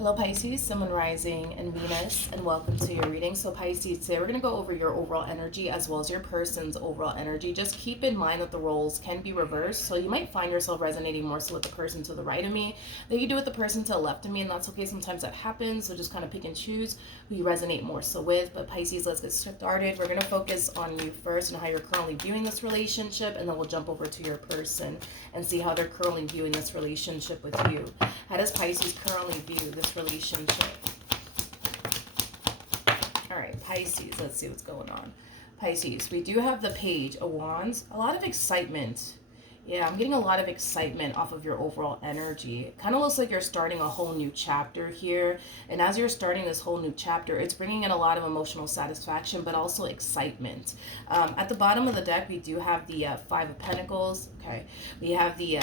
Hello Pisces, Sun, Moon, Rising, and Venus, and welcome to your reading. So Pisces, today we're going to go over your overall energy as well as your person's overall energy. Just keep in mind that the roles can be reversed, so you might find yourself resonating more so with the person to the right of me than you do with the person to the left of me, and that's okay. Sometimes that happens, so just kind of pick and choose who you resonate more so with. But Pisces, let's get started. We're going to focus on you first and how you're currently viewing this relationship, and then we'll jump over to your person and see how they're currently viewing this relationship with you. How does Pisces currently view this relationship? All right, Pisces, let's see what's going on. Pisces, we do have the Page of Wands. A lot of excitement. Yeah, I'm getting a lot of excitement off of your overall energy. It kind of looks like you're starting a whole new chapter here. And as you're starting this whole new chapter, it's bringing in a lot of emotional satisfaction, but also excitement. At the bottom of the deck, we do have the Five of Pentacles. Okay, we have the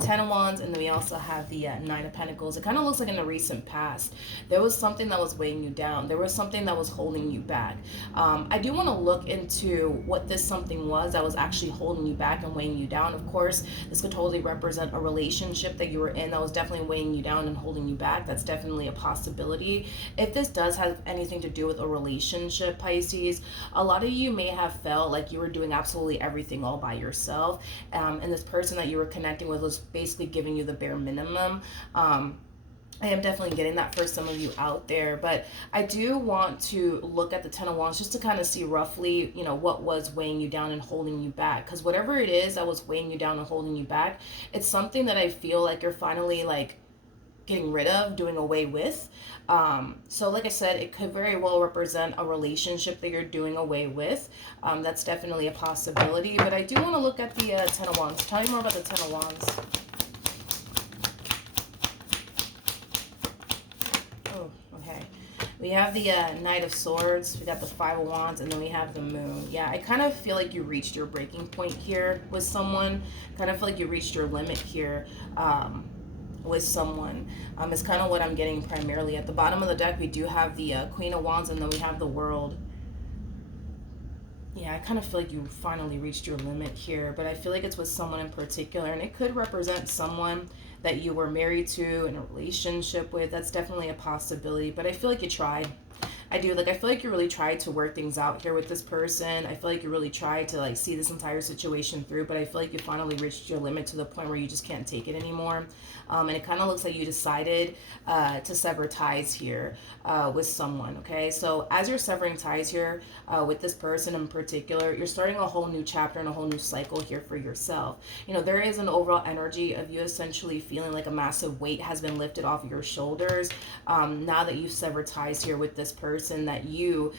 Ten of Wands, and then we also have the Nine of Pentacles. It kind of looks like in the recent past, there was something that was weighing you down. There was something that was holding you back. I do want to look into what this something was that was actually holding you back and weighing you down. Of course, this could totally represent a relationship that you were in that was definitely weighing you down and holding you back. That's definitely a possibility. If this does have anything to do with a relationship, Pisces, a lot of you may have felt like you were doing absolutely everything all by yourself, and this person that you were connecting with was basically giving you the bare minimum. I am definitely getting that for some of you out there, but I do want to look at the Ten of Wands just to kind of see roughly, you know, what was weighing you down and holding you back. Because whatever it is that was weighing you down and holding you back, it's something that I feel like you're finally like getting rid of, doing away with. So like I said, it could very well represent a relationship that you're doing away with. That's definitely a possibility, but I do want to look at the Ten of Wands. Tell me more about the Ten of Wands. Oh, okay. We have the Knight of Swords, we got the Five of Wands, and then we have the Moon. Yeah, I kind of feel like you reached your breaking point here with someone. Kind of feel like you reached your limit here. With someone. It's kind of what I'm getting primarily. At the bottom of the deck, we do have the Queen of Wands, and then we have the World. Yeah, I kind of feel like you finally reached your limit here, but I feel like it's with someone in particular, and it could represent someone that you were married to, in a relationship with. That's definitely a possibility, but I feel like you tried. I do. Like, I feel like you really tried to work things out here with this person. I feel like you really tried to, like, see this entire situation through, but I feel like you finally reached your limit to the point where you just can't take it anymore. And it kind of looks like you decided to sever ties here with someone, okay? So as you're severing ties here with this person in particular, you're starting a whole new chapter and a whole new cycle here for yourself. You know, there is an overall energy of you essentially feeling like a massive weight has been lifted off of your shoulders now that you've severed ties here with this person that you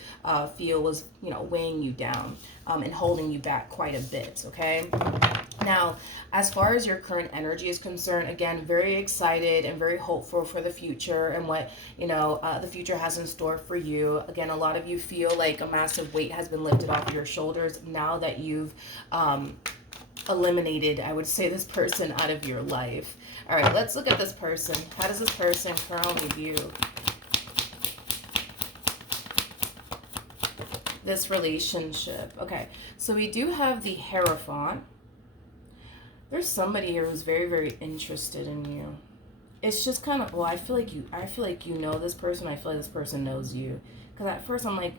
feel was, you know, weighing you down and holding you back quite a bit, okay? Now, as far as your current energy is concerned, again, very excited and very hopeful for the future and what, you know, the future has in store for you. Again, a lot of you feel like a massive weight has been lifted off your shoulders now that you've eliminated, I would say, this person out of your life. All right, let's look at this person. How does this person currently view this relationship? Okay, so we do have the Hierophant. There's somebody here who's very, very interested in you. It's just kind of, well, I feel like you know this person. I feel like this person knows you. Because at first I'm like,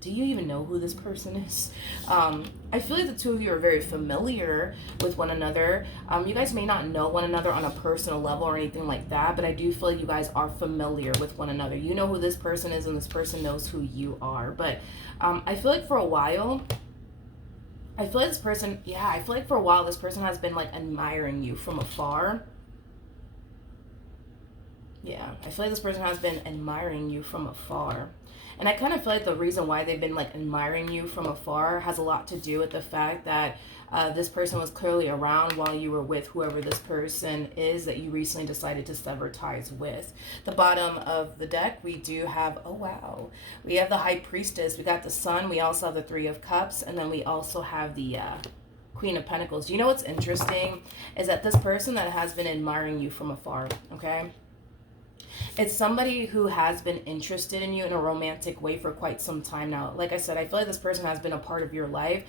do you even know who this person is? I feel like the two of you are very familiar with one another. You guys may not know one another on a personal level or anything like that, but I do feel like you guys are familiar with one another. You know who this person is, and this person knows who you are. But I feel like for a while, I feel like this person, yeah, I feel like for a while this person has been like admiring you from afar. Yeah, I feel like this person has been admiring you from afar. And I kind of feel like the reason why they've been like admiring you from afar has a lot to do with the fact that this person was clearly around while you were with whoever this person is that you recently decided to sever ties with. The bottom of the deck, we do have, oh wow, we have the High Priestess, we got the Sun, we also have the Three of Cups, and then we also have the Queen of Pentacles. You know what's interesting is that this person that has been admiring you from afar, okay? It's somebody who has been interested in you in a romantic way for quite some time now. Like I said, I feel like this person has been a part of your life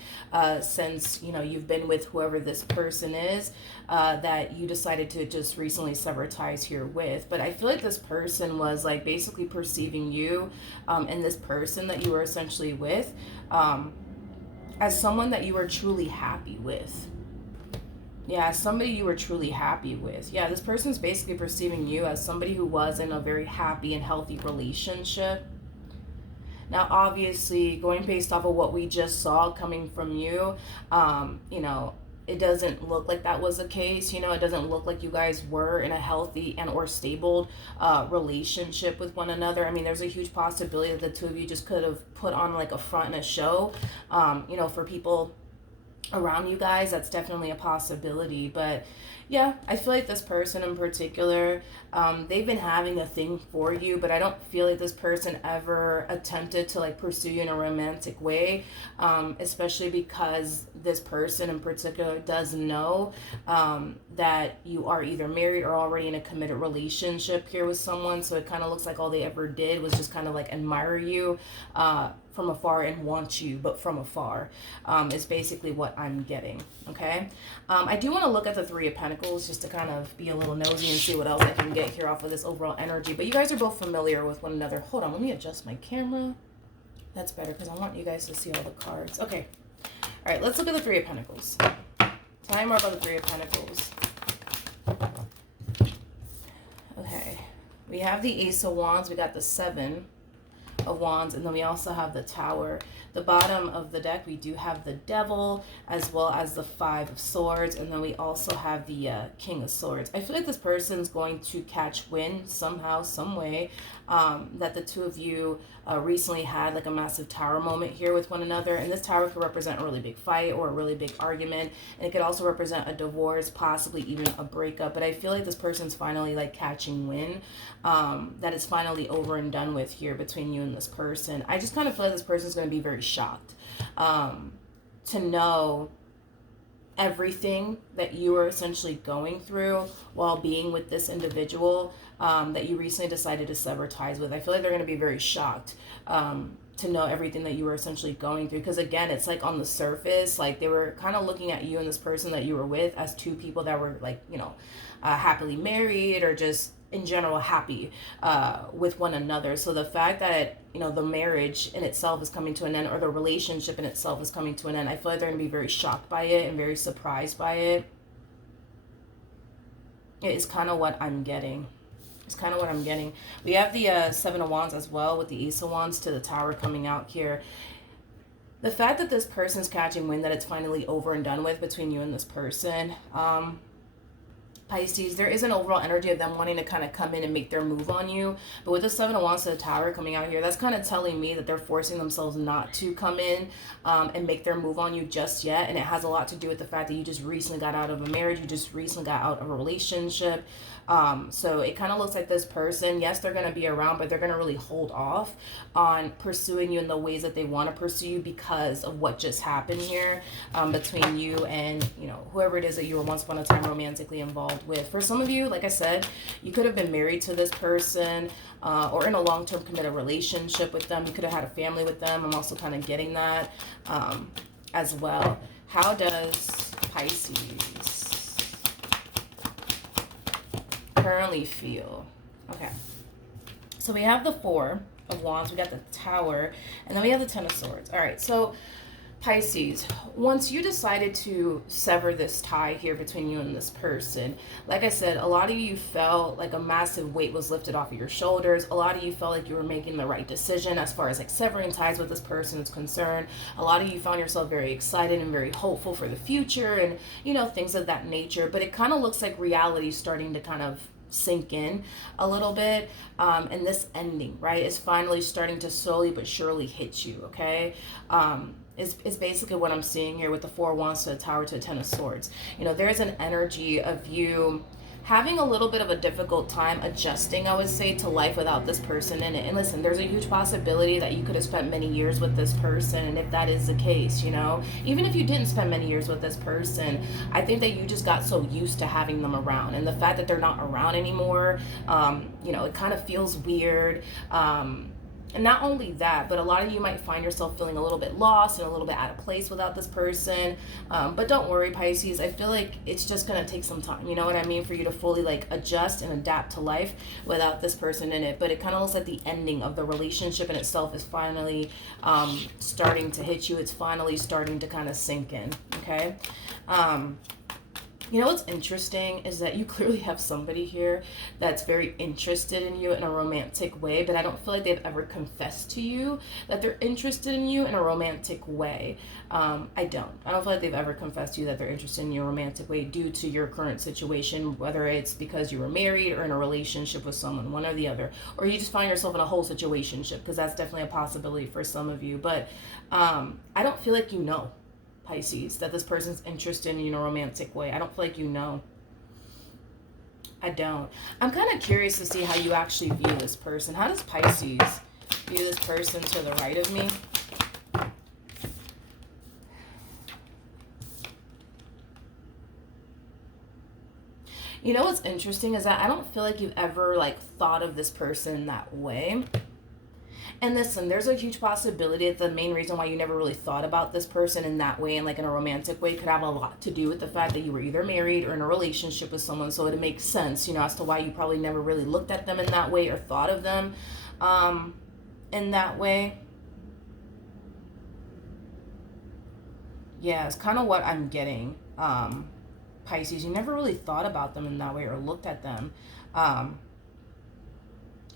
since, you know, you've been with whoever this person is that you decided to just recently sever ties here with. But I feel like this person was like basically perceiving you and this person that you were essentially with as someone that you were truly happy with. Yeah, somebody you were truly happy with. Yeah, this person's basically perceiving you as somebody who was in a very happy and healthy relationship. Now, obviously, going based off of what we just saw coming from you, you know, it doesn't look like that was the case. You know, it doesn't look like you guys were in a healthy and or stable relationship with one another. I mean, there's a huge possibility that the two of you just could have put on like a front and a show, you know, for people around you guys. That's definitely a possibility. But yeah, I feel like this person in particular, they've been having a thing for you, but I don't feel like this person ever attempted to like pursue you in a romantic way, especially because this person in particular does know that you are either married or already in a committed relationship here with someone. So it kind of looks like all they ever did was just kind of like admire you from afar and want you, but from afar, is basically what I'm getting. Okay, I do want to look at the Three of Pentacles just to kind of be a little nosy and see what else I can get here off of this overall energy. But you guys are both familiar with one another. Hold on, let me adjust my camera. That's better because I want you guys to see all the cards. Okay, all right, let's look at the Three of Pentacles. Tell me more about the Three of Pentacles. Okay, we have the Ace of Wands, we got the Seven of Wands, and then we also have the Tower. The bottom of the deck, we do have the Devil, as well as the Five of Swords, and then we also have the King of Swords. I feel like this person's going to catch wind somehow, some way, that the two of you recently had like a massive tower moment here with one another. And this tower could represent a really big fight or a really big argument. And it could also represent a divorce, possibly even a breakup. But I feel like this person's finally like catching wind, that it's finally over and done with here between you and this person. I just kind of feel like this person's going to be very shocked to know everything that you were essentially going through while being with this individual that you recently decided to sever ties with. I feel like they're going to be very shocked to know everything that you were essentially going through, because again, it's like on the surface, like they were kind of looking at you and this person that you were with as two people that were like, you know, happily married or just in general happy with one another. So the fact that, you know, the marriage in itself is coming to an end, or the relationship in itself is coming to an end, I feel like they're going to be very shocked by it and very surprised by it. It is kind of what I'm getting. It's kind of what I'm getting. We have the Seven of Wands as well, with the Ace of Wands to the Tower coming out here. The fact that this person's catching wind that it's finally over and done with between you and this person, Pisces, there is an overall energy of them wanting to kind of come in and make their move on you. But with the Seven of Wands to the Tower coming out here, that's kind of telling me that they're forcing themselves not to come in and make their move on you just yet. And it has a lot to do with the fact that you just recently got out of a marriage. You just recently got out of a relationship. So it kind of looks like this person, yes, they're going to be around, but they're going to really hold off on pursuing you in the ways that they want to pursue you because of what just happened here between you and, you know, whoever it is that you were once upon a time romantically involved with. For some of you, like I said, you could have been married to this person or in a long-term committed relationship with them. You could have had a family with them. I'm also kind of getting that as well. How does Pisces currently feel? Okay, so we have the Four of Wands, we got the Tower, and then we have the Ten of Swords. All right, so Pisces, once you decided to sever this tie here between you and this person, like I said, a lot of you felt like a massive weight was lifted off of your shoulders. A lot of you felt like you were making the right decision as far as like severing ties with this person is concerned. A lot of you found yourself very excited and very hopeful for the future and, you know, things of that nature. But it kind of looks like reality is starting to kind of sink in a little bit, and this ending, right, is finally starting to slowly but surely hit you. Okay, is basically what I'm seeing here with the Four of Wands to the Tower to the Ten of Swords. You know, there's an energy of you having a little bit of a difficult time adjusting, I would say, to life without this person in it. And listen, there's a huge possibility that you could have spent many years with this person. And if that is the case, you know, even if you didn't spend many years with this person, I think that you just got so used to having them around. And the fact that they're not around anymore, you know, it kind of feels weird. And not only that, but a lot of you might find yourself feeling a little bit lost and a little bit out of place without this person. But don't worry, Pisces. I feel like it's just going to take some time. You know what I mean? For you to fully like adjust and adapt to life without this person in it. But it kind of looks like the ending of the relationship in itself is finally starting to hit you. It's finally starting to kind of sink in. Okay. You know what's interesting is that you clearly have somebody here that's very interested in you in a romantic way, but I don't feel like they've ever confessed to you that they're interested in you in a romantic way. I don't feel like they've ever confessed to you that they're interested in you in a romantic way due to your current situation, whether it's because you were married or in a relationship with someone, one or the other, or you just find yourself in a whole situationship, because that's definitely a possibility for some of you. But I don't feel like you know, Pisces, that this person's interested in you in a romantic way. I don't feel like you know. I don't. I'm kind of curious to see how you actually view this person. How does Pisces view this person to the right of me? You know what's interesting is that I don't feel like you've ever like thought of this person that way. And listen, there's a huge possibility that the main reason why you never really thought about this person in that way and like in a romantic way could have a lot to do with the fact that you were either married or in a relationship with someone. So it makes sense, you know, as to why you probably never really looked at them in that way or thought of them in that way. Yeah, it's kind of what I'm getting. Pisces, you never really thought about them in that way or looked at them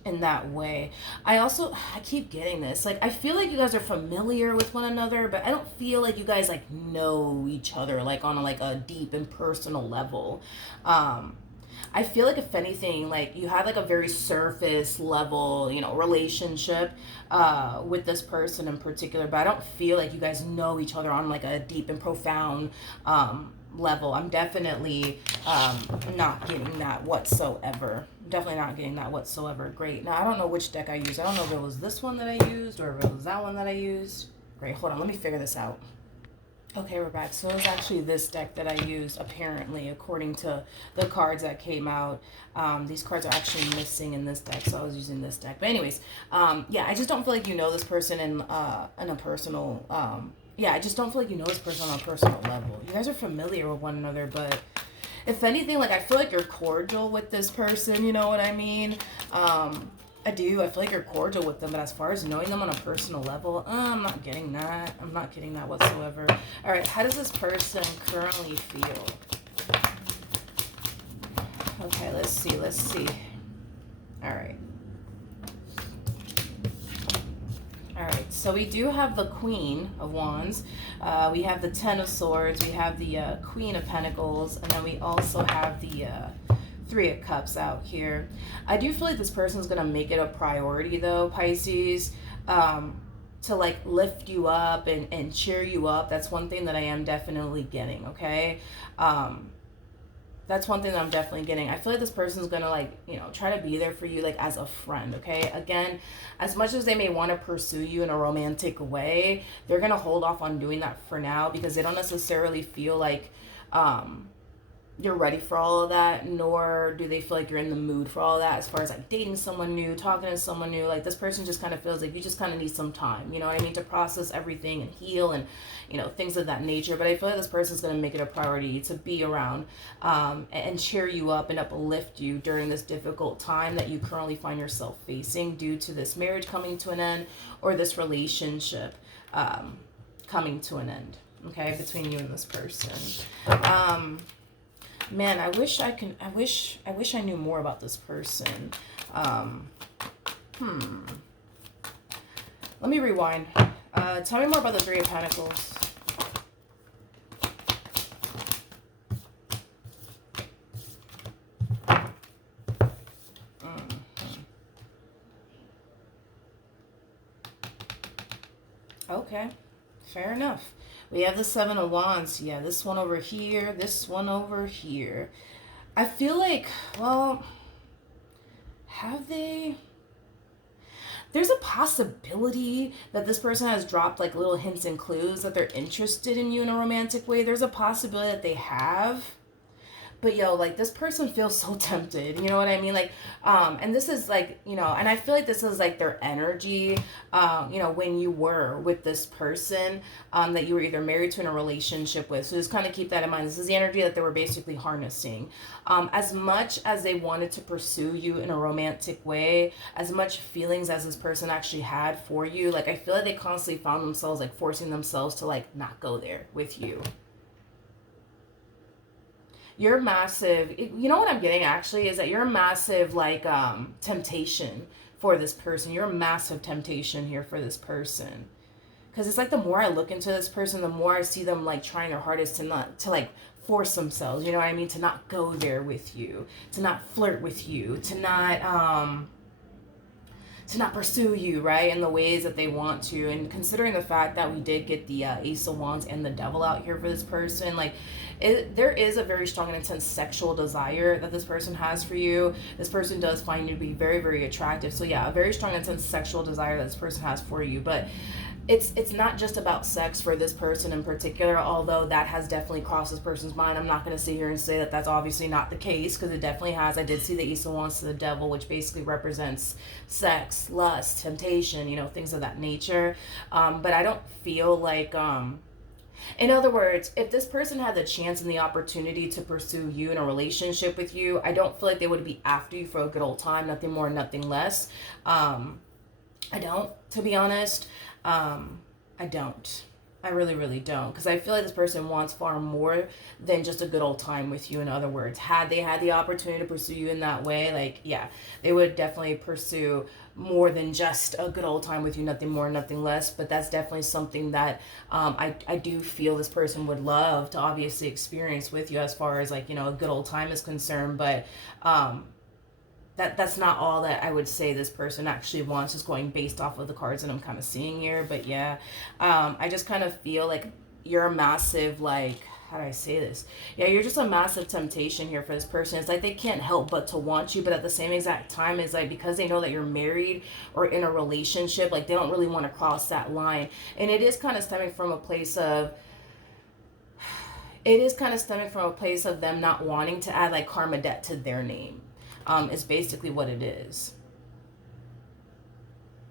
in that way. I keep getting this, like, I feel like you guys are familiar with one another, but I don't feel like you guys like know each other like on a deep and personal level. I feel like if anything, like you had like a very surface level, you know, relationship with this person in particular, but I don't feel like you guys know each other on like a deep and profound level. I'm definitely not getting that whatsoever. Definitely not getting that whatsoever. Great. Now, I don't know which deck I used. I don't know if it was this one that I used or if it was that one that I used. Great. Hold on. Let me figure this out. Okay, we're back. So it was actually this deck that I used, apparently, according to the cards that came out. These cards are actually missing in this deck, so I was using this deck. But anyways, yeah, I just don't feel like you know this person in a personal... yeah, I just don't feel like you know this person on a personal level. You guys are familiar with one another, but if anything, like, I feel like you're cordial with this person, you know what I mean? I do. I feel like you're cordial with them, but as far as knowing them on a personal level, I'm not getting that. I'm not getting that whatsoever. All right, how does this person currently feel? Okay, let's see. Let's see. All right. All right, so we do have the Queen of Wands. We have the Ten of Swords. We have the Queen of Pentacles. And then we also have the Three of Cups out here. I do feel like this person's going to make it a priority, though, Pisces, to, like, lift you up and cheer you up. That's one thing that I am definitely getting, okay? That's one thing that I'm definitely getting. I feel like this person's going to, like, you know, try to be there for you, like, as a friend, okay? Again, as much as they may want to pursue you in a romantic way, they're going to hold off on doing that for now because they don't necessarily feel like you're ready for all of that, nor do they feel like you're in the mood for all of that as far as, like, dating someone new, talking to someone new. Like, this person just kind of feels like you just kind of need some time, you know what I mean, to process everything and heal and, you know, things of that nature. But I feel like this person's going to make it a priority to be around and cheer you up and uplift you during this difficult time that you currently find yourself facing due to this marriage coming to an end or this relationship coming to an end, okay, between you and this person. Man, I wish I knew more about this person. Let me rewind. Tell me more about the Three of Pentacles. Okay, fair enough. We have the Seven of Wands. Yeah, this one over here, this one over here. I feel like, well, have they? There's a possibility that this person has dropped like little hints and clues that they're interested in you in a romantic way. There's a possibility that they have. But yo, like this person feels so tempted, you know what I mean? Like, and this is like, you know, and I feel like this is like their energy, you know, when you were with this person, that you were either married to in a relationship with. So just kind of keep that in mind. This is the energy that they were basically harnessing. As much as they wanted to pursue you in a romantic way, as much feelings as this person actually had for you, like I feel like they constantly found themselves like forcing themselves to like not go there with you. You're massive. You know what I'm getting actually is that you're a massive like temptation for this person. You're a massive temptation here for this person. Because it's like the more I look into this person, the more I see them like trying their hardest to not to like force themselves, you know what I mean, to not go there with you, to not flirt with you, to not pursue you, right, in the ways that they want to. And considering the fact that we did get the Ace of Wands and the Devil out here for this person, like, there is a very strong and intense sexual desire that this person has for you. This person does find you to be very, very attractive. So yeah, a very strong and intense sexual desire that this person has for you. But it's not just about sex for this person in particular, although that has definitely crossed this person's mind. I'm not going to sit here and say that that's obviously not the case, because it definitely has. I did see the Ace of Wands to the Devil, which basically represents sex, lust, temptation, you know, things of that nature. But I don't feel like, in other words, if this person had the chance and the opportunity to pursue you in a relationship with you, I don't feel like they would be after you for a good old time, nothing more, nothing less. I don't, to be honest. I don't. I really, really don't. Because I feel like this person wants far more than just a good old time with you, in other words. Had they had the opportunity to pursue you in that way, like, yeah, they would definitely pursue more than just a good old time with you, nothing more, nothing less. But that's definitely something that I do feel this person would love to obviously experience with you, as far as, like, you know, a good old time is concerned. But that's not all that I would say this person actually wants, just going based off of the cards that I'm kind of seeing here. But yeah, I just kind of feel like you're a massive, like, how do I say this? Yeah, you're just a massive temptation here for this person. It's like they can't help but to want you, but at the same exact time, it's like because they know that you're married or in a relationship, like they don't really want to cross that line. And it is kind of stemming from a place of, them not wanting to add like karma debt to their name. Is basically what it is.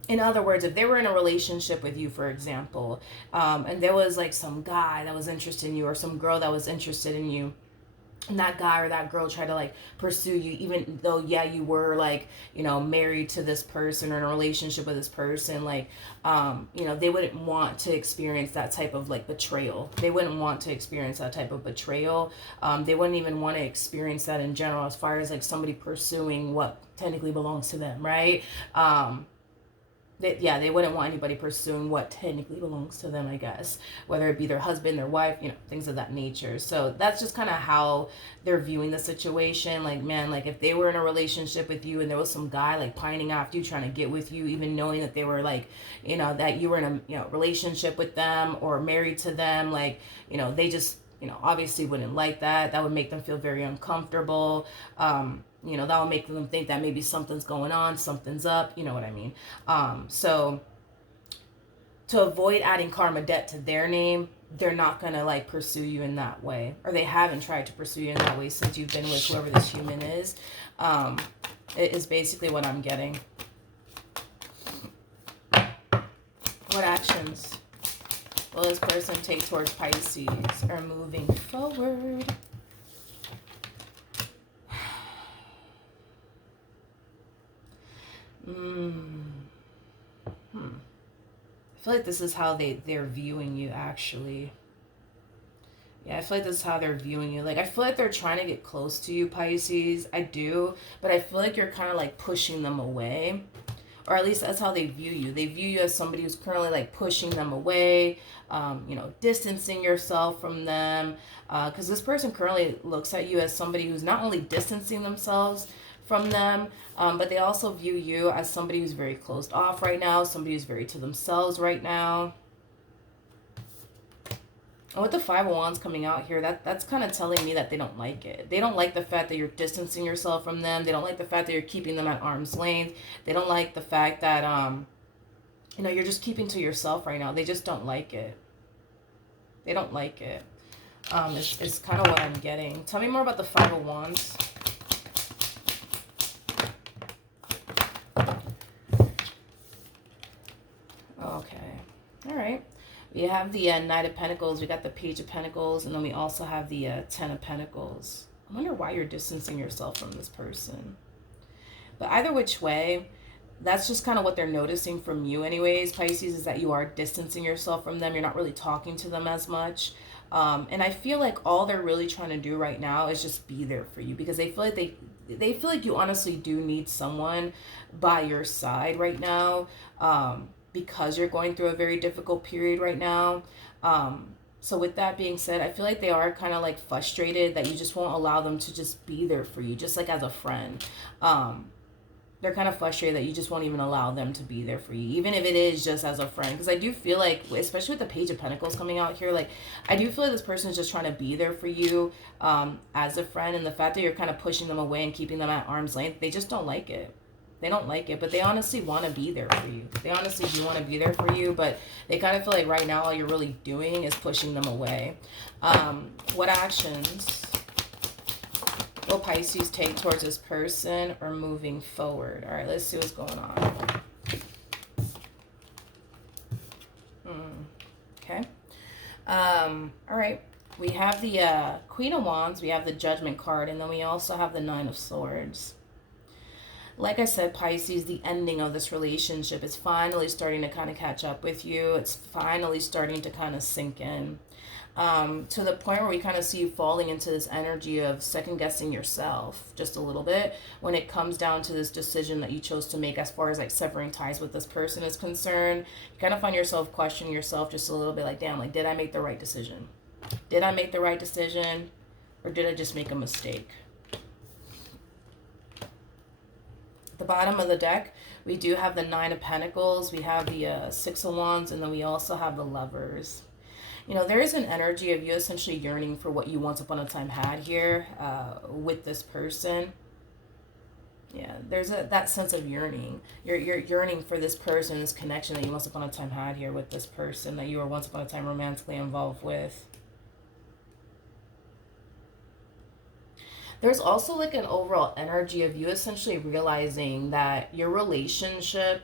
In other words, if they were in a relationship with you, for example, and there was like some guy that was interested in you, or some girl that was interested in you, and that guy or that girl tried to like pursue you, even though, yeah, you were like, you know, married to this person or in a relationship with this person, like, you know, they wouldn't want to experience that type of like betrayal. They wouldn't want to experience that type of betrayal. They wouldn't even want to experience that in general, as far as like somebody pursuing what technically belongs to them, right? They wouldn't want anybody pursuing what technically belongs to them, I guess, whether it be their husband, their wife, you know, things of that nature. So that's just kind of how they're viewing the situation. Like, man, like if they were in a relationship with you and there was some guy like pining after you, trying to get with you, even knowing that they were like, you know, that you were in a, you know, relationship with them or married to them, like, you know, they just, you know, obviously wouldn't like that. That would make them feel very uncomfortable. You know, that will make them think that maybe something's going on, something's up, you know what I mean? So to avoid adding karma debt to their name, they're not going to like pursue you in that way, or they haven't tried to pursue you in that way since you've been with whoever this human is. It is basically what I'm getting. What actions will this person take towards Pisces or moving forward? I feel like this is how they're viewing you, actually. Yeah, I feel like this is how they're viewing you. Like, I feel like they're trying to get close to you, Pisces. I do. But I feel like you're kind of like pushing them away. Or at least that's how they view you. They view you as somebody who's currently like pushing them away, you know, distancing yourself from them. Because this person currently looks at you as somebody who's not only distancing themselves from them, but they also view you as somebody who's very closed off right now, somebody who's very to themselves right now. And with the Five of Wands coming out here, that's kind of telling me that they don't like it. They don't like the fact that you're distancing yourself from them. They don't like the fact that you're keeping them at arm's length. They don't like the fact that, you know, you're just keeping to yourself right now. They just don't like it. They don't like it. It's kind of what I'm getting. Tell me more about the Five of Wands. Okay. All right. We have the Knight of Pentacles. We got the Page of Pentacles. And then we also have the Ten of Pentacles. I wonder why you're distancing yourself from this person. But either which way, that's just kind of what they're noticing from you anyways, Pisces, is that you are distancing yourself from them. You're not really talking to them as much. And I feel like all they're really trying to do right now is just be there for you, because they feel like they feel like you honestly do need someone by your side right now, because you're going through a very difficult period right now. So with that being said, I feel like they are kind of like frustrated that you just won't allow them to just be there for you, just like as a friend. They're kind of frustrated that you just won't even allow them to be there for you, even if it is just as a friend. Because I do feel like, especially with the Page of Pentacles coming out here, like, I do feel like this person is just trying to be there for you as a friend. And the fact that you're kind of pushing them away and keeping them at arm's length, they just don't like it. They don't like it, but they honestly want to be there for you. They honestly do want to be there for you, but they kind of feel like right now all you're really doing is pushing them away. What actions will Pisces take towards this person or moving forward? All right, let's see what's going on. Okay. All right. We have the Queen of Wands. We have the Judgment card. And then we also have the Nine of Swords. Like I said, Pisces, the ending of this relationship is finally starting to kind of catch up with you. It's finally starting to kind of sink in. To the point where we kind of see you falling into this energy of second-guessing yourself just a little bit when it comes down to this decision that you chose to make as far as like severing ties with this person is concerned. You kind of find yourself questioning yourself just a little bit, like, damn, like, did I make the right decision? Did I make the right decision, or did I just make a mistake? At the bottom of the deck, we do have the Nine of Pentacles, we have the Six of Wands, and then we also have the Lovers. You know, there is an energy of you essentially yearning for what you once upon a time had here with this person. Yeah, there's that sense of yearning. You're yearning for this person, this connection that you once upon a time had here with this person that you were once upon a time romantically involved with. There's also like an overall energy of you essentially realizing that your relationship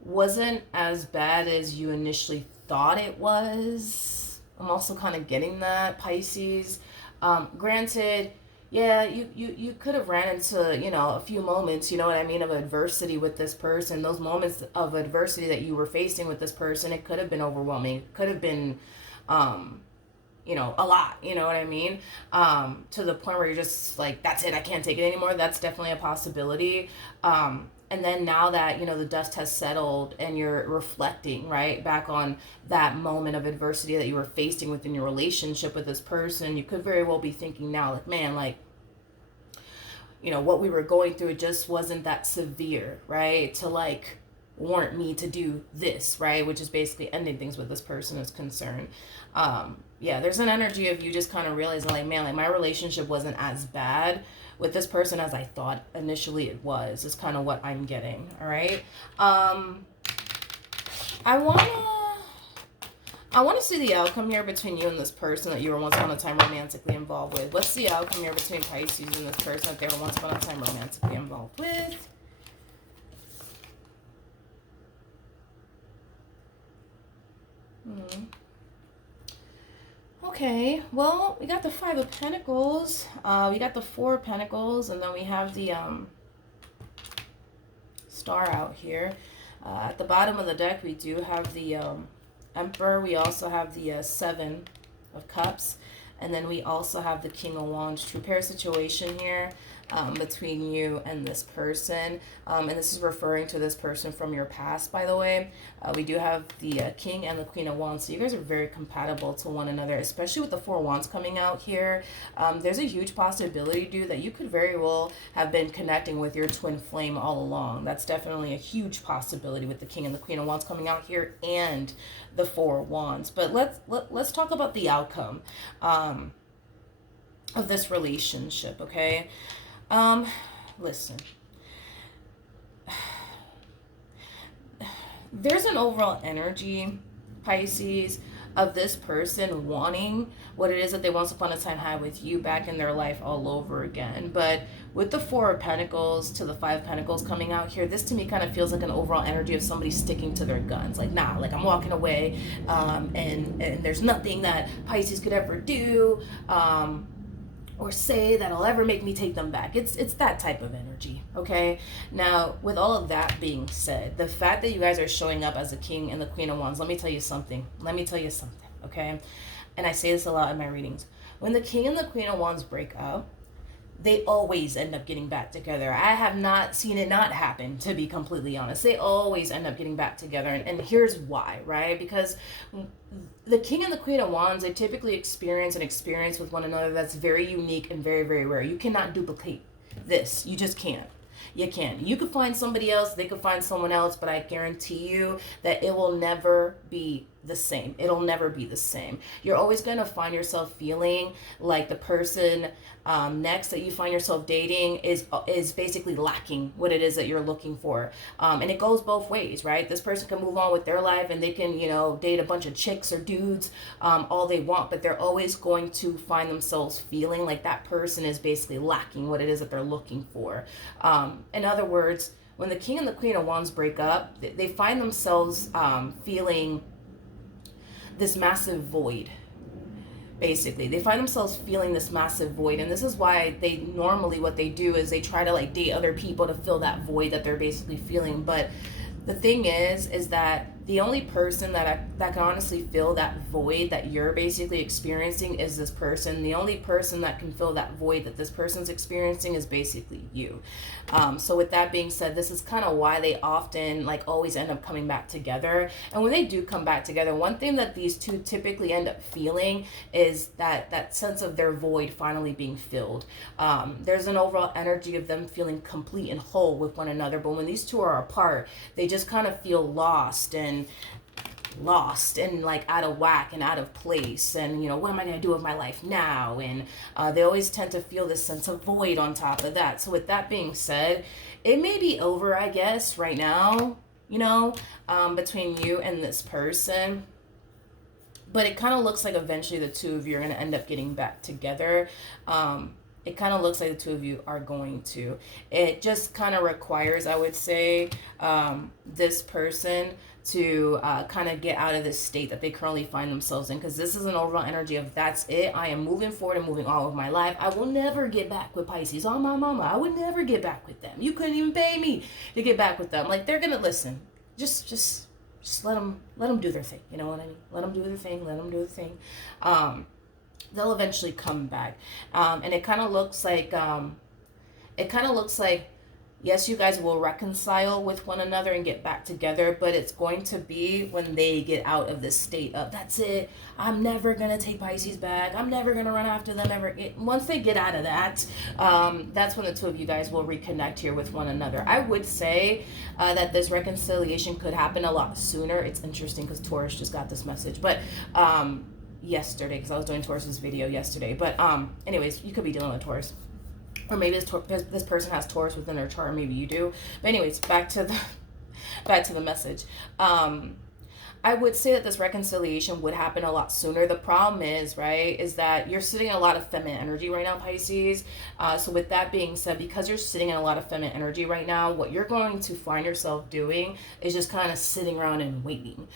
wasn't as bad as you initially thought it was. I'm also kind of getting that, Pisces. Granted, yeah, you could have ran into, you know, a few moments, you know what I mean, of adversity with this person. Those moments of adversity that you were facing with this person, it could have been overwhelming. It could have been, you know, a lot, you know what I mean? To the point where you're just like, that's it, I can't take it anymore. That's definitely a possibility. And then now that, you know, the dust has settled and you're reflecting, right, back on that moment of adversity that you were facing within your relationship with this person, you could very well be thinking now, like, man, like, you know, what we were going through, it just wasn't that severe, right, to like warrant me to do this, right, which is basically ending things with this person is concerned. Yeah, there's an energy of you just kind of realizing, like, man, like, my relationship wasn't as bad with this person as I thought initially it was, is kind of what I'm getting. All right. I want to see the outcome here between you and this person that you were once upon a time romantically involved with. What's the outcome here between Pisces and this person that they were once upon a time romantically involved with? Okay, well, we got the Five of Pentacles, we got the Four of Pentacles, and then we have the Star out here. At the bottom of the deck, we do have the Emperor. We also have the Seven of Cups, and then we also have the King of Wands. True pair situation here. between you and this person. And this is referring to this person from your past, by the way. We do have the King and the Queen of Wands. So you guys are very compatible to one another, especially with the Four of Wands coming out here. There's a huge possibility, dude, that you could very well have been connecting with your twin flame all along. That's definitely a huge possibility with the King and the Queen of Wands coming out here and the Four of Wands. But let's talk about the outcome of this relationship, okay? Listen. There's an overall energy, Pisces, of this person wanting what it is that they once upon a time had with you back in their life all over again. But with the Four of Pentacles to the Five of Pentacles coming out here, this to me kind of feels like an overall energy of somebody sticking to their guns. Like, nah, like I'm walking away, and there's nothing that Pisces could ever do, or say that'll ever make me take them back. It's that type of energy, okay? Now, with all of that being said, the fact that you guys are showing up as the King and the Queen of Wands, let me tell you something, okay? And I say this a lot in my readings. When the King and the Queen of Wands break up, they always end up getting back together. I have not seen it not happen, to be completely honest. They always end up getting back together. And here's why, right? Because the King and the Queen of Wands, they typically experience an experience with one another that's very unique and very, very rare. You cannot duplicate this. You just can't. You can. You could find somebody else, they could find someone else, but I guarantee you that it will never be the same. It'll never be the same. You're always going to find yourself feeling like the person next that you find yourself dating is basically lacking what it is that you're looking for. And it goes both ways, right? This person can move on with their life and they can, you know, date a bunch of chicks or dudes all they want, but they're always going to find themselves feeling like that person is basically lacking what it is that they're looking for. In other words, when the King and the Queen of Wands break up, they find themselves feeling this massive void. Basically, they find themselves feeling this massive void, and this is why they normally, what they do is they try to like date other people to fill that void that they're basically feeling. But the thing is that the only person that can honestly fill that void that you're basically experiencing is this person. The only person that can fill that void that this person's experiencing is basically you. So with that being said, this is kind of why they often like always end up coming back together. And when they do come back together, one thing that these two typically end up feeling is that sense of their void finally being filled. There's an overall energy of them feeling complete and whole with one another. But when these two are apart, they just kind of feel lost and like out of whack and out of place, and you know, what am I going to do with my life now? And they always tend to feel this sense of void on top of that. So with that being said, it may be over, I guess, right now, you know, between you and this person, but it kind of looks like eventually the two of you are going to end up getting back together. It kind of looks like the two of you are going to. It just kind of requires, I would say, this person to kind of get out of this state that they currently find themselves in, because this is an overall energy of that's it. I am moving forward and moving on with my life. I will never get back with Pisces. Oh, my mama, I would never get back with them. You couldn't even pay me to get back with them. Like, they're going to listen. Just let them do their thing. You know what I mean? Let them do their thing. Let them do their thing. They'll eventually come back. And it kind of looks like, yes, you guys will reconcile with one another and get back together, but it's going to be when they get out of this state of, that's it, I'm never going to take Pisces back, I'm never going to run after them ever. Once they get out of that, that's when the two of you guys will reconnect here with one another. I would say that this reconciliation could happen a lot sooner. It's interesting because Taurus just got this message, but yesterday, because I was doing Taurus's video yesterday. But anyways, you could be dealing with Taurus. Or maybe this person has Taurus within their chart, or maybe you do. But anyways, back to the message. I would say that this reconciliation would happen a lot sooner. The problem is, right, is that you're sitting in a lot of feminine energy right now, Pisces. So with that being said, because you're sitting in a lot of feminine energy right now, what you're going to find yourself doing is just kind of sitting around and waiting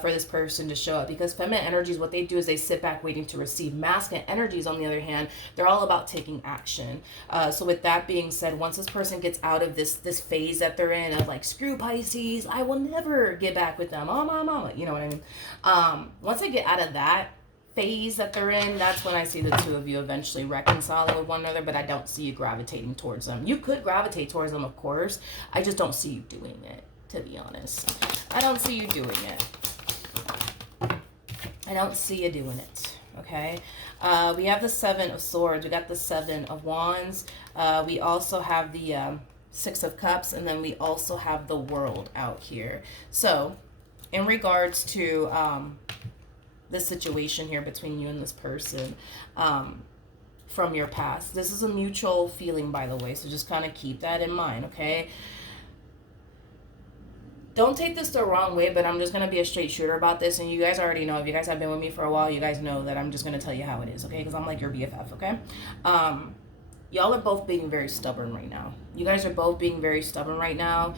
for this person to show up. Because feminine energies, what they do is they sit back waiting to receive. Masculine energies, on the other hand, they're all about taking action. So with that being said, once this person gets out of this phase that they're in of like, screw Pisces, I will never get back with them, oh my mama, you know what I mean? Once they get out of that phase that they're in, that's when I see the two of you eventually reconciling with one another, but I don't see you gravitating towards them. You could gravitate towards them, of course. I just don't see you doing it, to be honest. I don't see you doing it. I don't see you doing it, okay? We have the Seven of Swords. We got the Seven of Wands. We also have the Six of Cups, and then we also have the World out here. So, in regards to the situation here between you and this person from your past, this is a mutual feeling, by the way, so just kind of keep that in mind, okay? Don't take this the wrong way, but I'm just going to be a straight shooter about this, and you guys already know. If you guys have been with me for a while, you guys know that I'm just going to tell you how it is, okay? Because I'm like your BFF, okay? Y'all are both being very stubborn right now. You guys are both being very stubborn right now.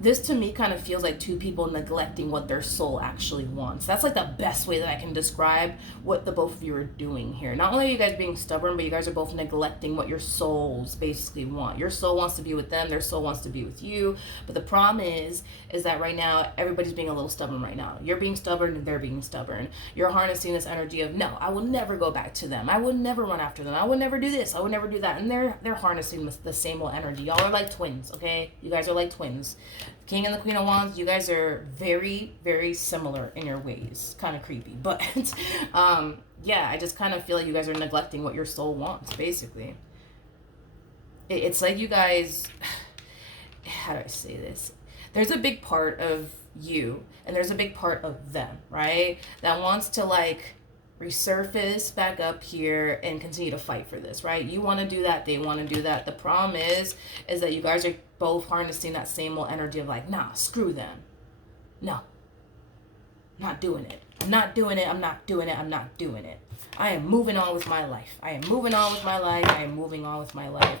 This to me kind of feels like two people neglecting what their soul actually wants. That's like the best way that I can describe what the both of you are doing here. Not only are you guys being stubborn, but you guys are both neglecting what your souls basically want. Your soul wants to be with them, their soul wants to be with you. But the problem is that right now, everybody's being a little stubborn right now. You're being stubborn and they're being stubborn. You're harnessing this energy of, no, I will never go back to them. I would never run after them. I would never do this. I would never do that. And they're harnessing the same old energy. Y'all are like twins, okay? You guys are like twins. King and the Queen of Wands, you guys are very, very similar in your ways. Kind of creepy. But, yeah, I just kind of feel like you guys are neglecting what your soul wants, basically. It's like you guys... How do I say this? There's a big part of you, and there's a big part of them, right? That wants to, like, resurface back up here and continue to fight for this, right? You want to do that, they want to do that. The problem is that you guys are both harnessing that same old energy of like, nah, screw them. No, not doing it. I'm not doing it. I'm not doing it. I'm not doing it. I am moving on with my life. I am moving on with my life. I am moving on with my life.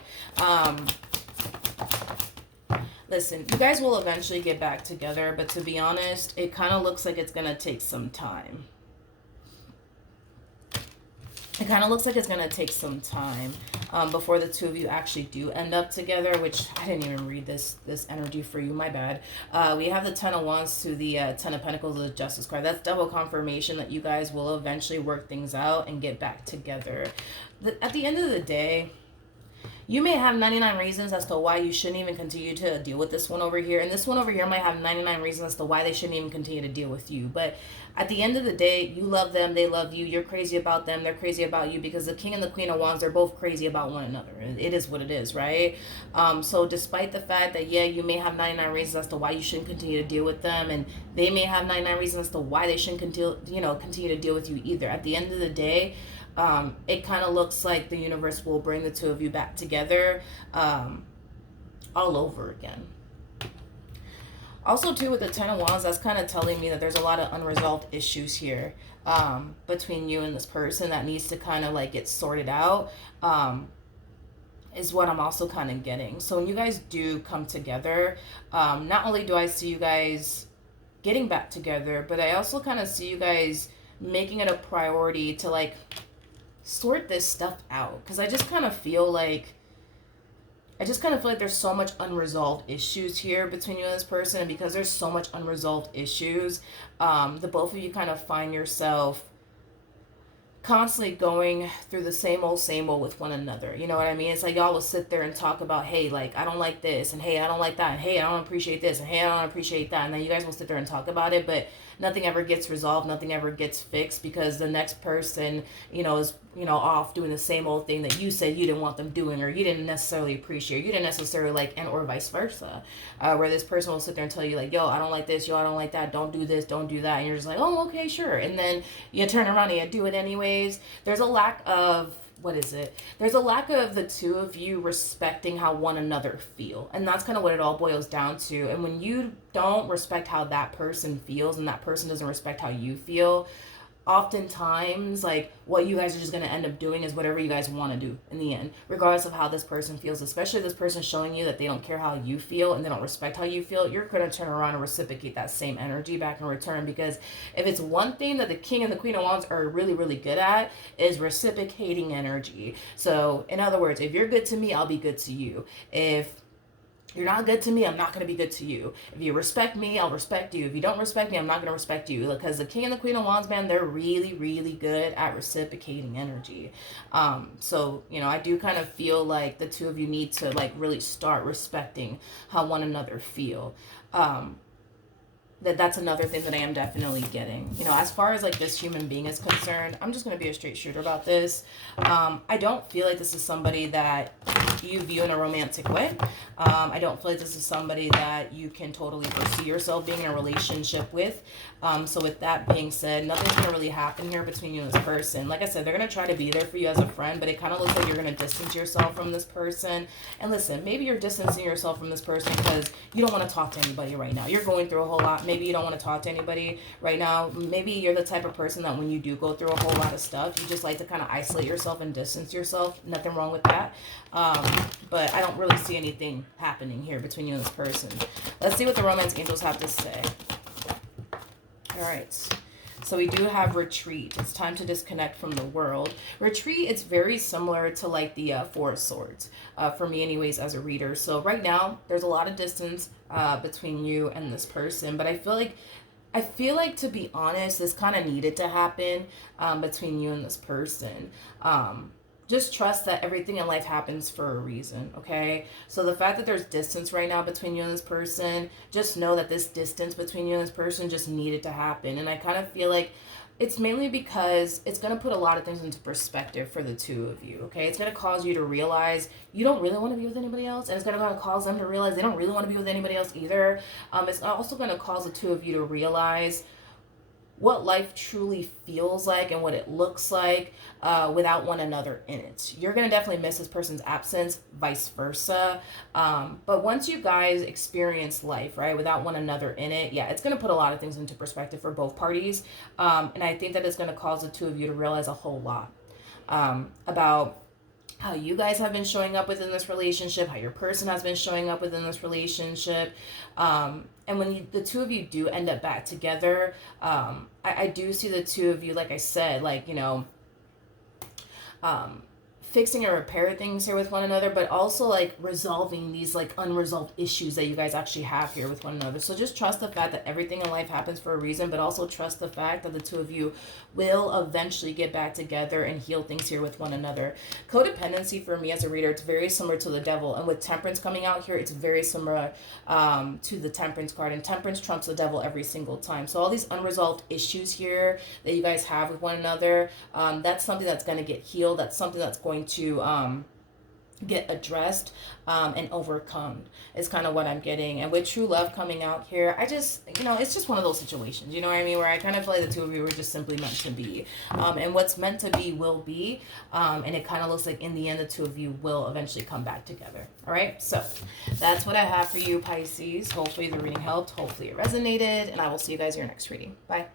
Listen, you guys will eventually get back together, but to be honest, it kind of looks like it's going to take some time. It kind of looks like it's going to take some time before the two of you actually do end up together, which I didn't even read this energy for you. My bad. We have the Ten of Wands to the Ten of Pentacles, the Justice card. That's double confirmation that you guys will eventually work things out and get back together. At the end of the day, you may have 99 reasons as to why you shouldn't even continue to deal with this one over here. And this one over here might have 99 reasons as to why they shouldn't even continue to deal with you. But at the end of the day, you love them, they love you, you're crazy about them, they're crazy about you, because the King and the Queen of Wands, they're both crazy about one another. It is what it is, right? So despite the fact that, yeah, you may have 99 reasons as to why you shouldn't continue to deal with them, and they may have 99 reasons as to why they shouldn't continue to deal with you either. At the end of the day, it kind of looks like the universe will bring the two of you back together all over again. Also, too, with the Ten of Wands, that's kind of telling me that there's a lot of unresolved issues here between you and this person that needs to kind of like get sorted out, is what I'm also kind of getting. So when you guys do come together, not only do I see you guys getting back together, but I also kind of see you guys making it a priority to like sort this stuff out, because I just kind of feel like there's so much unresolved issues here between you and this person, and because there's so much unresolved issues, the both of you kind of find yourself constantly going through the same old with one another. You know what I mean? It's like y'all will sit there and talk about, hey, like, I don't like this, and hey, I don't like that, and hey, I don't appreciate this, and hey, I don't appreciate that, and then you guys will sit there and talk about it, but nothing ever gets resolved, nothing ever gets fixed, because the next person, is, off doing the same old thing that you said you didn't want them doing, or you didn't necessarily appreciate, you didn't necessarily like, and or vice versa, where this person will sit there and tell you like, yo, I don't like this, yo, I don't like that, don't do this, don't do that, and you're just like, oh, okay, sure, and then you turn around and you do it anyways. There's a lack of, there's a lack of the two of you respecting how one another feel. And that's kind of what it all boils down to. And when you don't respect how that person feels and that person doesn't respect how you feel, oftentimes, like, what you guys are just going to end up doing is whatever you guys want to do in the end, regardless of how this person feels, especially this person showing you that they don't care how you feel and they don't respect how you feel. You're going to turn around and reciprocate that same energy back in return, because if it's one thing that the King and the Queen of Wands are really, really good at, is reciprocating energy. So in other words, if you're good to me, I'll be good to you. If You're not good to me, I'm not going to be good to you. If you respect me, I'll respect you. If you don't respect me, I'm not going to respect you. Because the King and the Queen of Wands, man, they're really, really good at reciprocating energy. So, you know, I do kind of feel like the two of you need to, like, really start respecting how one another feel. That's another thing that I am definitely getting. You know, as far as like this human being is concerned, I'm just going to be a straight shooter about this. I don't feel like this is somebody that you view in a romantic way. I don't feel like this is somebody that you can totally foresee yourself being in a relationship with. So with that being said, nothing's going to really happen here between you and this person. Like I said, they're going to try to be there for you as a friend, but it kind of looks like you're going to distance yourself from this person. And listen, maybe you're distancing yourself from this person because you don't want to talk to anybody right now. You're going through a whole lot. Maybe you don't want to talk to anybody right now. Maybe you're the type of person that when you do go through a whole lot of stuff, you just like to kind of isolate yourself and distance yourself. Nothing wrong with that. But I don't really see anything happening here between you and this person. Let's see what the romance angels have to say. All right. So we do have retreat. It's time to disconnect from the world. Retreat, it's very similar to like the Four of Swords, for me anyways as a reader. So right now, there's a lot of distance between you and this person. But I feel like to be honest, this kind of needed to happen between you and this person. Just trust that everything in life happens for a reason, okay? So the fact that there's distance right now between you and this person, just know that this distance between you and this person just needed to happen. And I kind of feel like it's mainly because it's going to put a lot of things into perspective for the two of you, okay? It's going to cause you to realize you don't really want to be with anybody else, and it's going to cause them to realize they don't really want to be with anybody else either. It's also going to cause the two of you to realize what life truly feels like and what it looks like without one another in it. You're going to definitely miss this person's absence, vice versa. But once you guys experience life, right, without one another in it, yeah, it's going to put a lot of things into perspective for both parties. And I think that it's going to cause the two of you to realize a whole lot about how you guys have been showing up within this relationship, how your person has been showing up within this relationship. And when the two of you do end up back together, I do see the two of you, like I said, like, you know, fixing and repair things here with one another, but also like resolving these like unresolved issues that you guys actually have here with one another. So just trust the fact that everything in life happens for a reason, but also trust the fact that the two of you will eventually get back together and heal things here with one another. Codependency for me as a reader, it's very similar to the devil, and with Temperance coming out here, it's very similar to the Temperance card, and Temperance trumps the devil every single time. So all these unresolved issues here that you guys have with one another, that's something that's going to get healed. That's something that's going to get addressed and overcome is kind of what I'm getting. And with true love coming out here, I just, you know, it's just one of those situations, you know what I mean, where I kind of feel like the two of you were just simply meant to be, and what's meant to be will be, and it kind of looks like in the end the two of you will eventually come back together. All right, so that's what I have for you, Pisces. Hopefully the reading helped, hopefully it resonated, and I will see you guys in your next reading. Bye.